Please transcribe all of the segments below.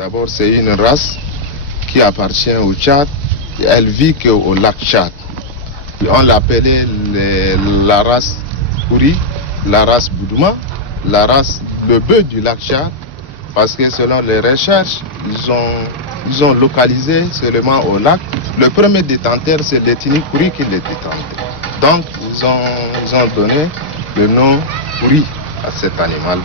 D'abord, c'est une race qui appartient au Tchad. Elle vit qu'au lac Tchad. On l'appelait la race Kouri, la race Boudouma, la race le bœuf du lac Tchad, parce que selon les recherches, ils ont localisé seulement au lac. Le premier détenteur, c'est l'ethnie Kouri qui le détentait. Donc, ils ont donné le nom Kouri à cet animal.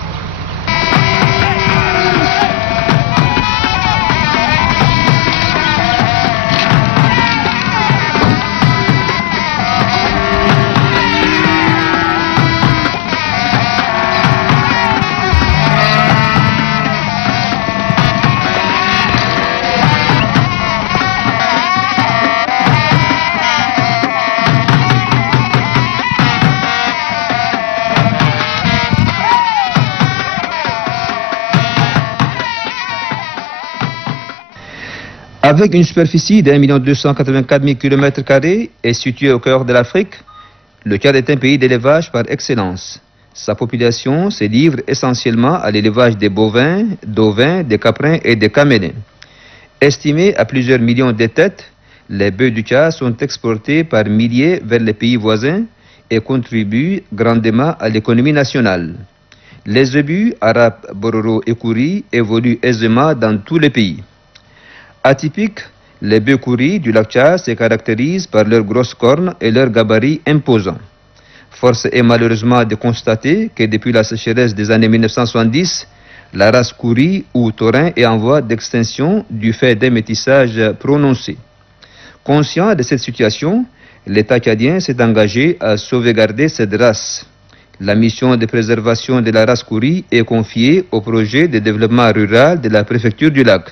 Avec une superficie d'1 284 000 km² et situé au cœur de l'Afrique, le Tchad est un pays d'élevage par excellence. Sa population se livre essentiellement à l'élevage des bovins, d'ovins, des caprins et des camélins. Estimés à plusieurs millions de têtes, les bœufs du Tchad sont exportés par milliers vers les pays voisins et contribuent grandement à l'économie nationale. Les zébus, arabes, bororo et kouri évoluent aisément dans tous les pays. Atypiques, les bœufs Kouri du lac Tchad se caractérisent par leurs grosses cornes et leurs gabarits imposants. Force est malheureusement de constater que depuis la sécheresse des années 1970, la race Kouri ou taurin est en voie d'extinction du fait d'un métissage prononcé. Conscient de cette situation, l'État tchadien s'est engagé à sauvegarder cette race. La mission de préservation de la race Kouri est confiée au projet de développement rural de la préfecture du lac.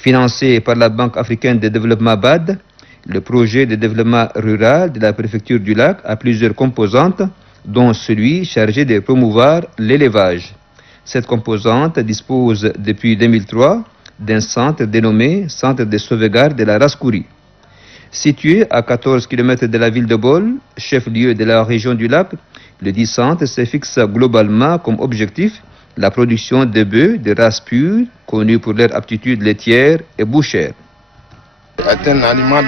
Financé par la Banque africaine de développement BAD, le projet de développement rural de la préfecture du lac a plusieurs composantes, dont celui chargé de promouvoir l'élevage. Cette composante dispose depuis 2003 d'un centre dénommé Centre de sauvegarde de la race Kouri. Situé à 14 km de la ville de Bol, chef-lieu de la région du lac, le dit centre se fixe globalement comme objectif la production de bœufs de race pure, connus pour leur aptitude laitière et bouchère. C'est un animal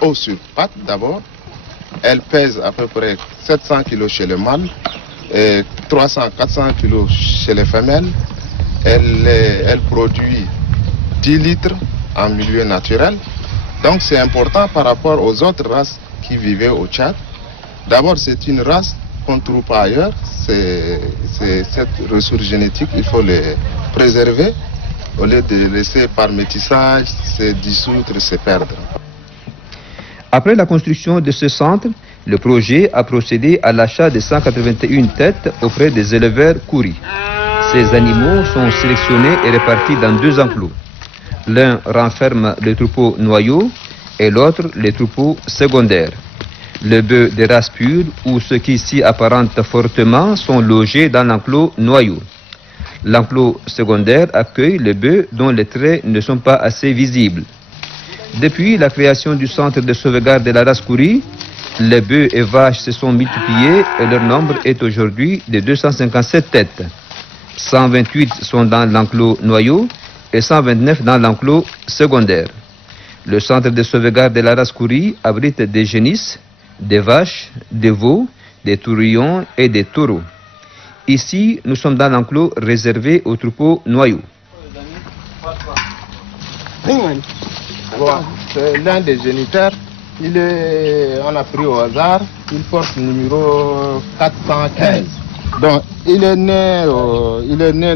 haut sur pattes d'abord. Elle pèse à peu près 700 kg chez le mâle et 300-400 kg chez les femelles. Elle produit 10 litres en milieu naturel. Donc c'est important par rapport aux autres races qui vivaient au Tchad. D'abord, c'est une race qu'on ne trouve pas ailleurs. C'est cette ressource génétique, il faut les préserver au lieu de les laisser par métissage, se dissoudre, se perdre. Après la construction de ce centre, le projet a procédé à l'achat de 181 têtes auprès des éleveurs Kouri. Ces animaux sont sélectionnés et répartis dans deux enclos. L'un renferme le troupeau noyau et l'autre les troupeaux secondaires. Les bœufs de race pure ou ceux qui s'y apparentent fortement sont logés dans l'enclos noyau. L'enclos secondaire accueille les bœufs dont les traits ne sont pas assez visibles. Depuis la création du centre de sauvegarde de la race Kouri, les bœufs et vaches se sont multipliés et leur nombre est aujourd'hui de 257 têtes. 128 sont dans l'enclos noyau et 129 dans l'enclos secondaire. Le centre de sauvegarde de la race Kouri abrite des génisses, des vaches, des veaux, des tourillons et des taureaux. Ici, nous sommes dans l'enclos réservé aux troupeaux noyaux. C'est l'un des géniteurs. On a pris au hasard. Il porte le numéro 415. Donc, il est né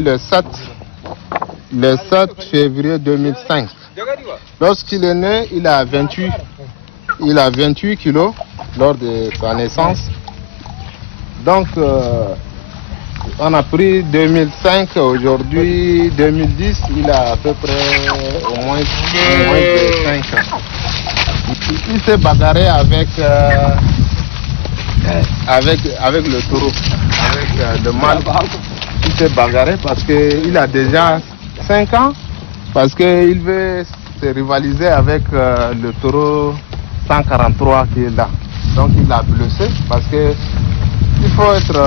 le 7 février 2005. Lorsqu'il est né, il a 28 kilos lors de sa naissance. Donc, on a pris 2005, aujourd'hui 2010, il a à peu près au moins de 5 ans. Il s'est bagarré avec le taureau, avec le mâle. Il s'est bagarré parce qu'il a déjà 5 ans, parce qu'il veut se rivaliser avec le taureau 143 qui est là. Donc il l'a blessé parce que il faut être...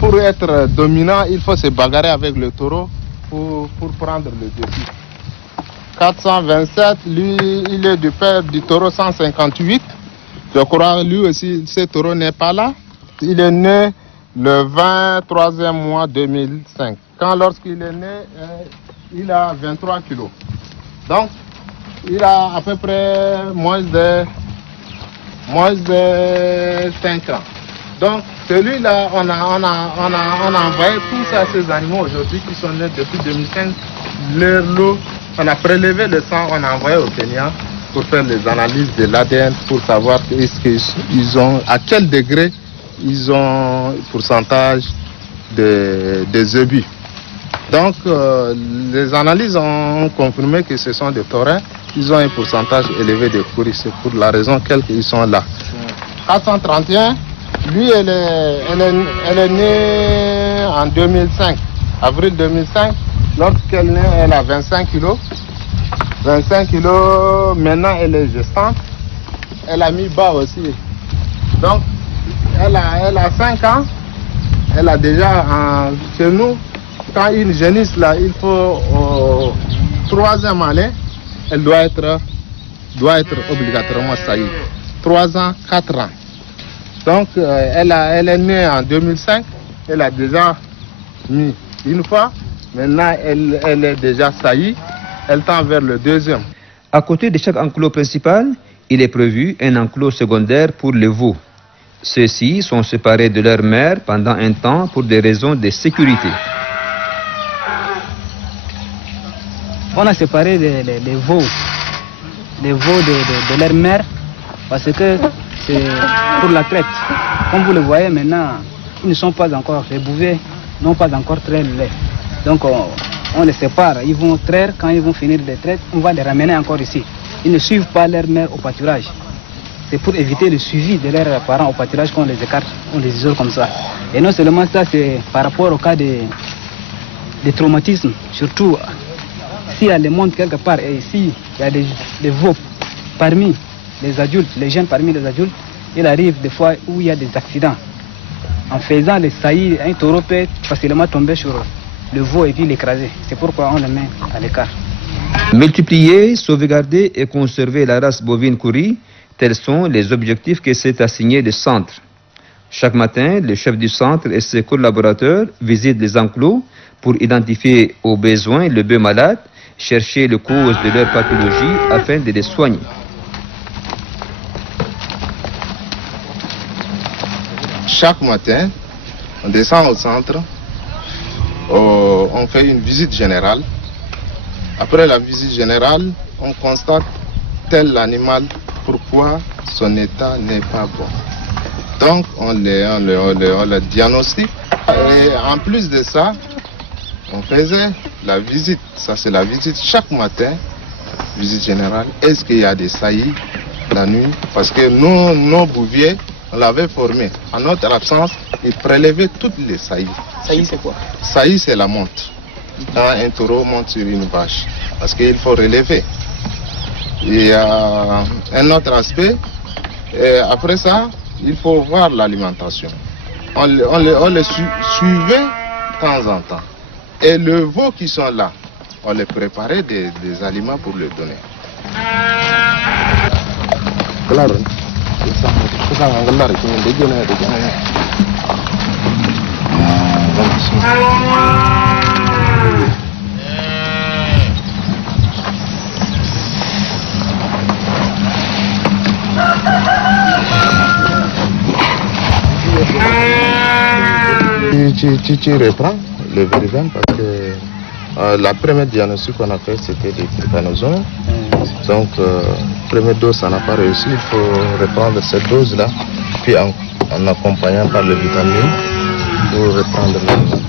Pour être dominant, il faut se bagarrer avec le taureau pour prendre le dessus. 427, lui, il est du père du taureau 158. Je crois lui aussi, ce taureau n'est pas là. Il est né le 23e mois 2005. Lorsqu'il est né, il a 23 kilos. Donc, il a à peu près moins de 5 ans. Donc, celui-là, on a envoyé tous ces animaux aujourd'hui qui sont nés depuis 2005. Leur lot, on a prélevé le sang, on a envoyé au Kenya pour faire les analyses de l'ADN pour savoir à quel degré ils ont pourcentage des obus. Donc, les analyses ont confirmé que ce sont des taurins. Ils ont un pourcentage élevé de couris. C'est pour la raison qu'ils sont là. 431, lui, elle est née en 2005, avril 2005. Lorsqu'elle est née, elle a 25 kilos. 25 kilos, maintenant elle est gestante. Elle a mis bas aussi. Donc, elle a 5 ans. Elle a déjà, chez nous, quand une jeunisse là, il faut au 3e année, elle doit être obligatoirement saillie. 3 ans, 4 ans. Donc, elle est née en 2005. Elle a déjà mis une fois. Maintenant, elle est déjà saillie. Elle tend vers le 2e. À côté de chaque enclos principal, il est prévu un enclos secondaire pour les veaux. Ceux-ci sont séparés de leur mère pendant un temps pour des raisons de sécurité. On a séparé les veaux de leur mère parce que c'est pour la traite. Comme vous le voyez maintenant, ils ne sont pas encore, les bouvets n'ont pas encore traité le lait. Donc on les sépare, ils vont traire, quand ils vont finir de traiter, on va les ramener encore ici. Ils ne suivent pas leur mère au pâturage. C'est pour éviter le suivi de leurs parents au pâturage qu'on les écarte, on les isole comme ça. Et non seulement ça, c'est par rapport au cas de traumatisme, surtout s'il y a le monde quelque part et ici il y a des veaux parmi les adultes, les jeunes parmi les adultes, il arrive des fois où il y a des accidents. En faisant les saillies, un taureau peut facilement tomber sur le veau et puis l'écraser. C'est pourquoi on le met à l'écart. Multiplier, sauvegarder et conserver la race bovine Kouri, tels sont les objectifs que s'est assigné le centre. Chaque matin, le chef du centre et ses collaborateurs visitent les enclos pour identifier aux besoins le bœuf malade, chercher les causes de leur pathologie afin de les soigner. Chaque matin, on descend au centre, on fait une visite générale. Après la visite générale, on constate tel animal, pourquoi son état n'est pas bon. Donc on le diagnostique. Et en plus de ça, on faisait la visite. Ça c'est la visite chaque matin, visite générale. Est-ce qu'il y a des saillies la nuit? Parce que nos bouviers, on l'avait formé. En notre absence, ils prélevaient toutes les saillies. Saillie c'est quoi? Saillie c'est la monte. Quand un taureau monte sur une vache. Parce qu'il faut relever. Il y a un autre aspect. Et après ça, il faut voir l'alimentation. On les suivait de temps en temps. Et le veau qui sont là, on les préparait des aliments pour les donner. Tu reprends le Veriben parce que la première diagnostic qu'on a fait c'était des trypanosomes. Donc première dose ça n'a pas réussi, il faut reprendre cette dose là, puis en accompagnant par les vitamines pour reprendre l'animal.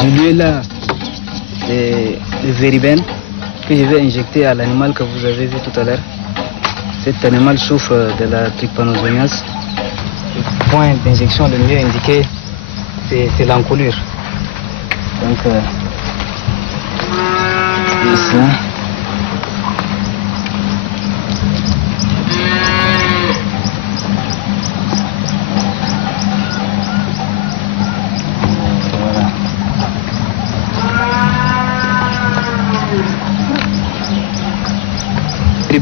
Du lieu là, le Veriben que je vais injecter à l'animal que vous avez vu tout à l'heure. Cet animal souffre de la trypanosomiase. Le point d'injection le mieux indiqué, c'est l'encolure. Donc, ici.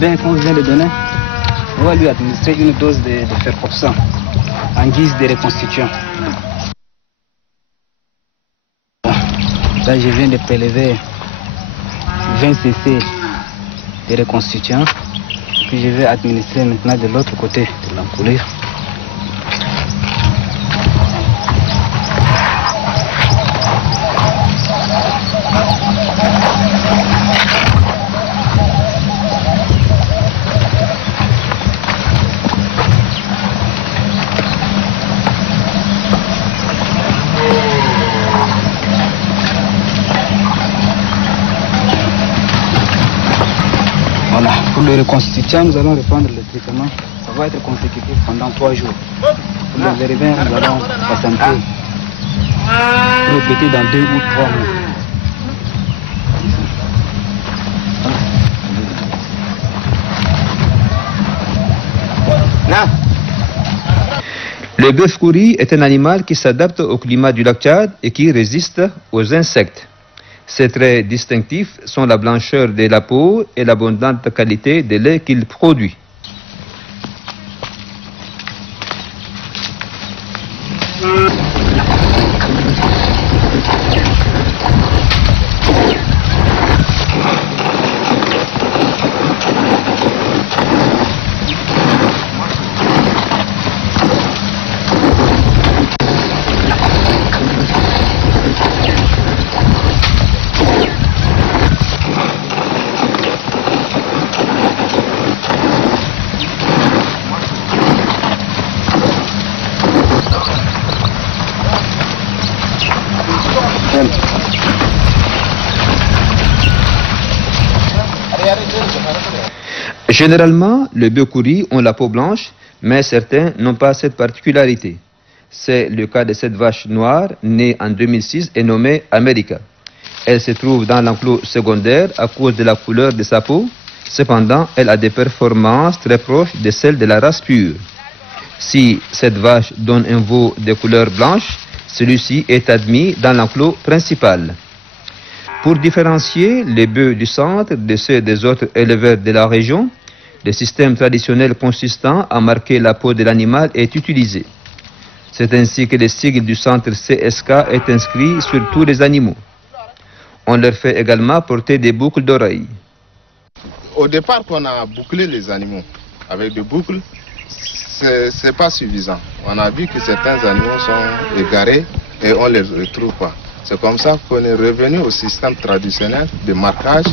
bain qu'on vient de donner, on va lui administrer une dose de ferproxant en guise de reconstituant. Là, je viens de prélever 20 cc de reconstituant, puis je vais administrer maintenant de l'autre côté de l'encoulure. Voilà, pour le reconstituant, nous allons reprendre le traitement. Ça va être consécutif pendant 3 jours. Pour le verrivin, nous allons patienter, répéter dans 2 ou 3 mois. Le bœuf kouri est un animal qui s'adapte au climat du lac Tchad et qui résiste aux insectes. Ses traits distinctifs sont la blancheur de la peau et l'abondante qualité de lait qu'il produit. Généralement, les bœufs kouris ont la peau blanche, mais certains n'ont pas cette particularité. C'est le cas de cette vache noire, née en 2006 et nommée America. Elle se trouve dans l'enclos secondaire à cause de la couleur de sa peau. Cependant, elle a des performances très proches de celles de la race pure. Si cette vache donne un veau de couleur blanche, celui-ci est admis dans l'enclos principal. Pour différencier les bœufs du centre de ceux des autres éleveurs de la région, le système traditionnel consistant à marquer la peau de l'animal est utilisé. C'est ainsi que le sigle du centre CSK est inscrit sur tous les animaux. On leur fait également porter des boucles d'oreilles. Au départ, quand on a bouclé les animaux avec des boucles, ce n'est pas suffisant. On a vu que certains animaux sont égarés et on ne les retrouve pas. C'est comme ça qu'on est revenu au système traditionnel de marquage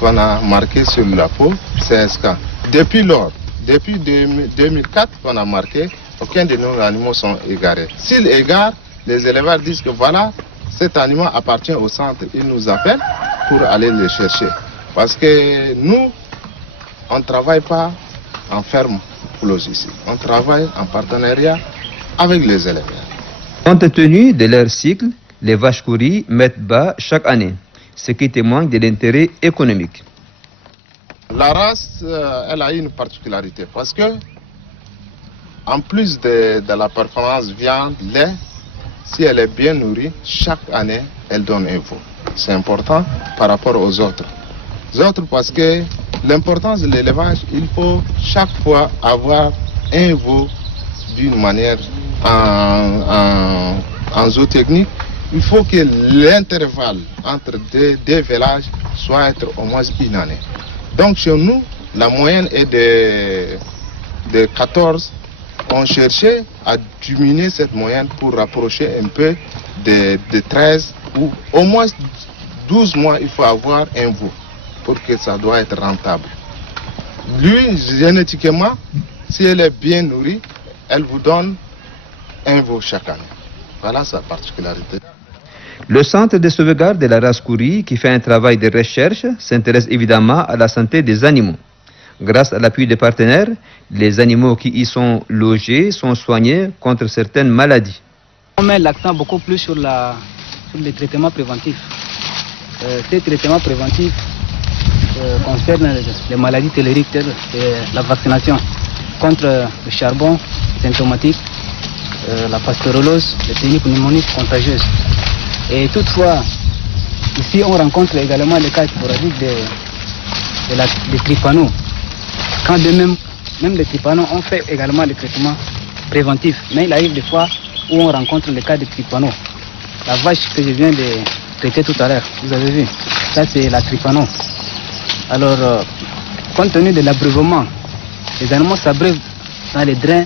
qu'on a marqué sur la peau, CSK. Depuis lors, depuis 2004 qu'on a marqué, aucun de nos animaux sont égarés. S'ils égarent, les éleveurs disent que voilà, cet animal appartient au centre. Ils nous appellent pour aller le chercher. Parce que nous, on ne travaille pas en ferme close ici. On travaille en partenariat avec les éleveurs. Compte tenu de leur cycle, les vaches kouris mettent bas chaque année, ce qui témoigne de l'intérêt économique. La race, elle a une particularité parce que, en plus de la performance viande, lait, si elle est bien nourrie, chaque année, elle donne un veau. C'est important par rapport aux autres. Les autres parce que l'importance de l'élevage, il faut chaque fois avoir un veau d'une manière en zootechnique. Il faut que l'intervalle entre deux vélages soit être au moins une année. Donc chez nous, la moyenne est de 14. On cherchait à diminuer cette moyenne pour rapprocher un peu de 13 ou au moins 12 mois, il faut avoir un veau pour que ça doit être rentable. Lui, génétiquement, si elle est bien nourrie, elle vous donne un veau chaque année. Voilà sa particularité. Le centre de sauvegarde de la race kouri, qui fait un travail de recherche, s'intéresse évidemment à la santé des animaux. Grâce à l'appui des partenaires, les animaux qui y sont logés sont soignés contre certaines maladies. On met l'accent beaucoup plus sur les traitements préventifs. Ces traitements préventifs concernent les maladies telluriques telles que la vaccination contre le charbon symptomatique, la pastorolose, les techniques pneumoniques contagieuses. Et toutefois, ici on rencontre également les cas sporadiques des trypanos. quand de même les trypanos, on fait également des traitements préventifs. Mais il arrive des fois où on rencontre le cas de trypanos. La vache que je viens de traiter tout à l'heure, vous avez vu, ça c'est la trypano. Alors, compte tenu de l'abreuvement, les animaux s'abreuvent dans les drains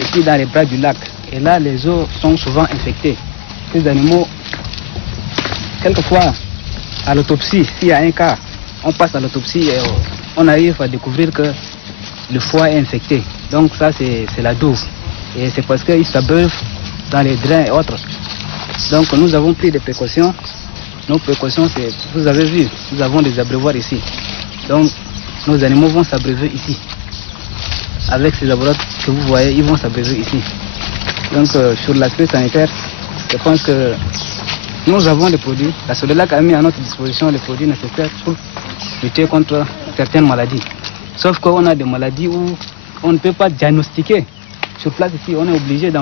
et puis dans les bras du lac. Et là, les eaux sont souvent infectées. Ces animaux, quelquefois, à l'autopsie, s'il y a un cas, on passe à l'autopsie et on arrive à découvrir que le foie est infecté. Donc ça, c'est la douve. Et c'est parce qu'ils s'abreuvent dans les drains et autres. Donc nous avons pris des précautions. Nos précautions, c'est, vous avez vu, nous avons des abreuvoirs ici. Donc nos animaux vont s'abreuver ici. Avec ces abreuvoirs que vous voyez, ils vont s'abreuver ici. Donc sur l'aspect sanitaire, je pense que nous avons des produits. La Sodelac a mis à notre disposition les produits nécessaires pour lutter contre certaines maladies. Sauf qu'on a des maladies où on ne peut pas diagnostiquer. Sur place ici, on est obligé de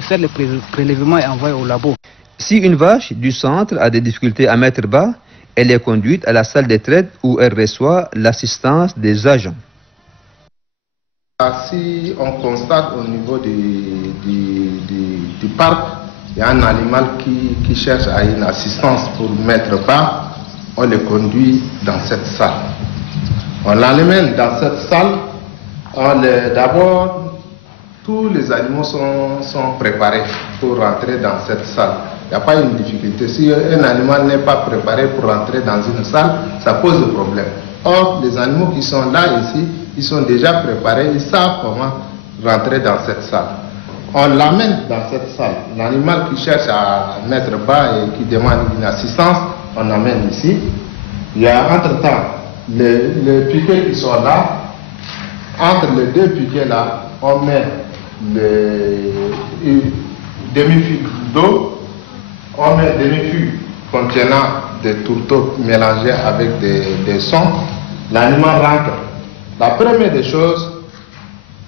faire les prélèvements et envoyer au labo. Si une vache du centre a des difficultés à mettre bas, elle est conduite à la salle des traites où elle reçoit l'assistance des agents. Si on constate au niveau du parc, il y a un animal qui cherche à une assistance pour mettre bas, on le conduit dans cette salle. On l'amène dans cette salle, d'abord, tous les animaux sont préparés pour rentrer dans cette salle. Il n'y a pas une difficulté. Si un animal n'est pas préparé pour rentrer dans une salle, ça pose des problèmes. Or, les animaux qui sont là ici, ils sont déjà préparés, ils savent comment rentrer dans cette salle. On l'amène dans cette salle. L'animal qui cherche à mettre bas et qui demande une assistance, on l'amène ici. Il y a entre-temps les piquets qui sont là. Entre les deux piquets là, on met une demi-fût d'eau. On met des demi-fûts contenant des tourteaux mélangés avec des sons. L'animal rentre. La première des choses,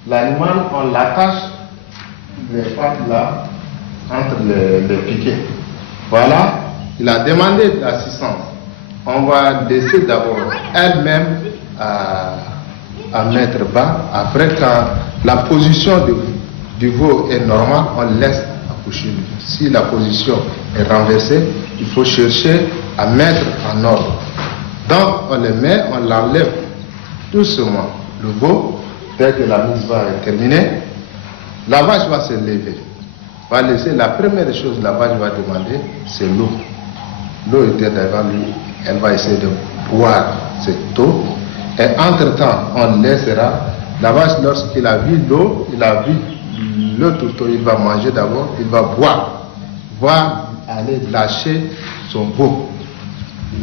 l'animal, on l'attache les pattes là entre les piquets. Voilà, il a demandé l'assistance. On va laisser d'abord elle-même à mettre bas. Après, quand la position du veau est normale, on laisse accoucher. Si la position est renversée, il faut chercher à mettre en ordre. Donc on le met, on l'enlève doucement. Le veau, dès que la mise va être terminée, la vache va se lever. Va laisser, la première chose que la vache va demander, c'est l'eau. L'eau était devant lui. Elle va essayer de boire cette eau. Et entre-temps, on laissera la vache, lorsqu'il a vu l'eau, il a vu le tourteau, il va manger d'abord, il va boire. Va aller lâcher son veau.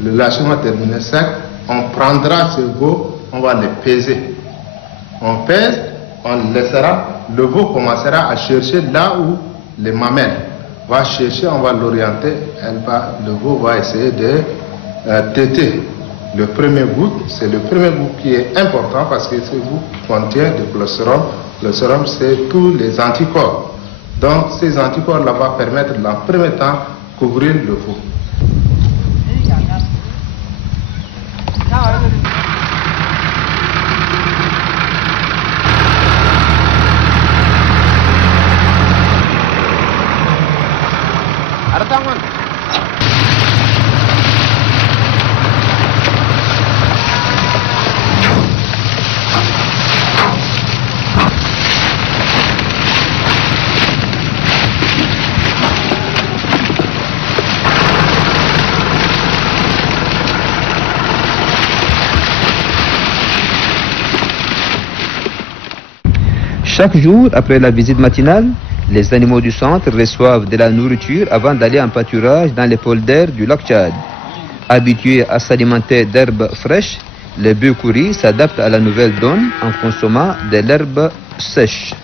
Le lâchement terminé sec, on prendra ce veau, on va le peser. On pèse, on laissera, le veau commencera à chercher là où les mamelles va chercher, on va l'orienter, le veau va essayer de téter. Le premier bout, c'est le premier bout qui est important parce que ce bout contient du cholestérol. Le sérum, c'est tous les anticorps. Donc, ces anticorps-là vont permettre, dans le premier temps, couvrir le veau. Chaque jour, après la visite matinale, les animaux du centre reçoivent de la nourriture avant d'aller en pâturage dans les polders du lac Tchad. Habitués à s'alimenter d'herbes fraîches, les bœufs couris s'adaptent à la nouvelle donne en consommant de l'herbe sèche.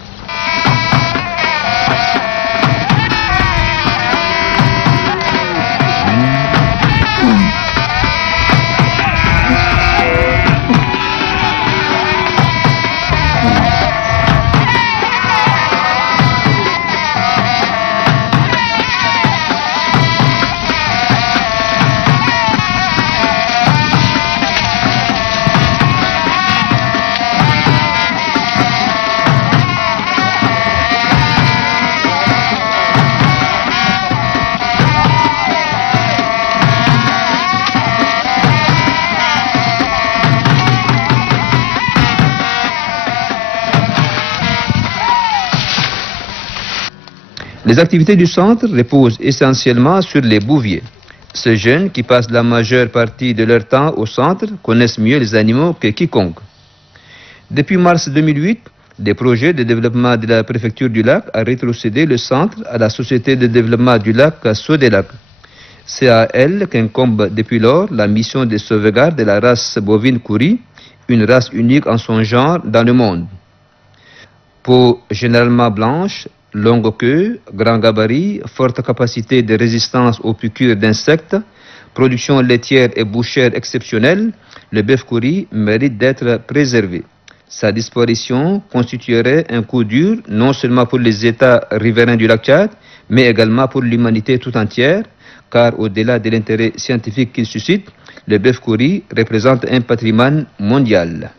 Les activités du centre reposent essentiellement sur les bouviers. Ces jeunes qui passent la majeure partie de leur temps au centre connaissent mieux les animaux que quiconque. Depuis mars 2008, des projets de développement de la préfecture du lac a rétrocédé le centre à la société de développement du lac Sodelac. C'est à elle qu'incombe depuis lors la mission de sauvegarde de la race bovine Kouri, une race unique en son genre dans le monde. Peau généralement blanche, longue queue, grand gabarit, forte capacité de résistance aux piqûres d'insectes, production laitière et bouchère exceptionnelle, le bœuf Kouri mérite d'être préservé. Sa disparition constituerait un coup dur non seulement pour les États riverains du lac Tchad, mais également pour l'humanité tout entière, car au-delà de l'intérêt scientifique qu'il suscite, le bœuf Kouri représente un patrimoine mondial.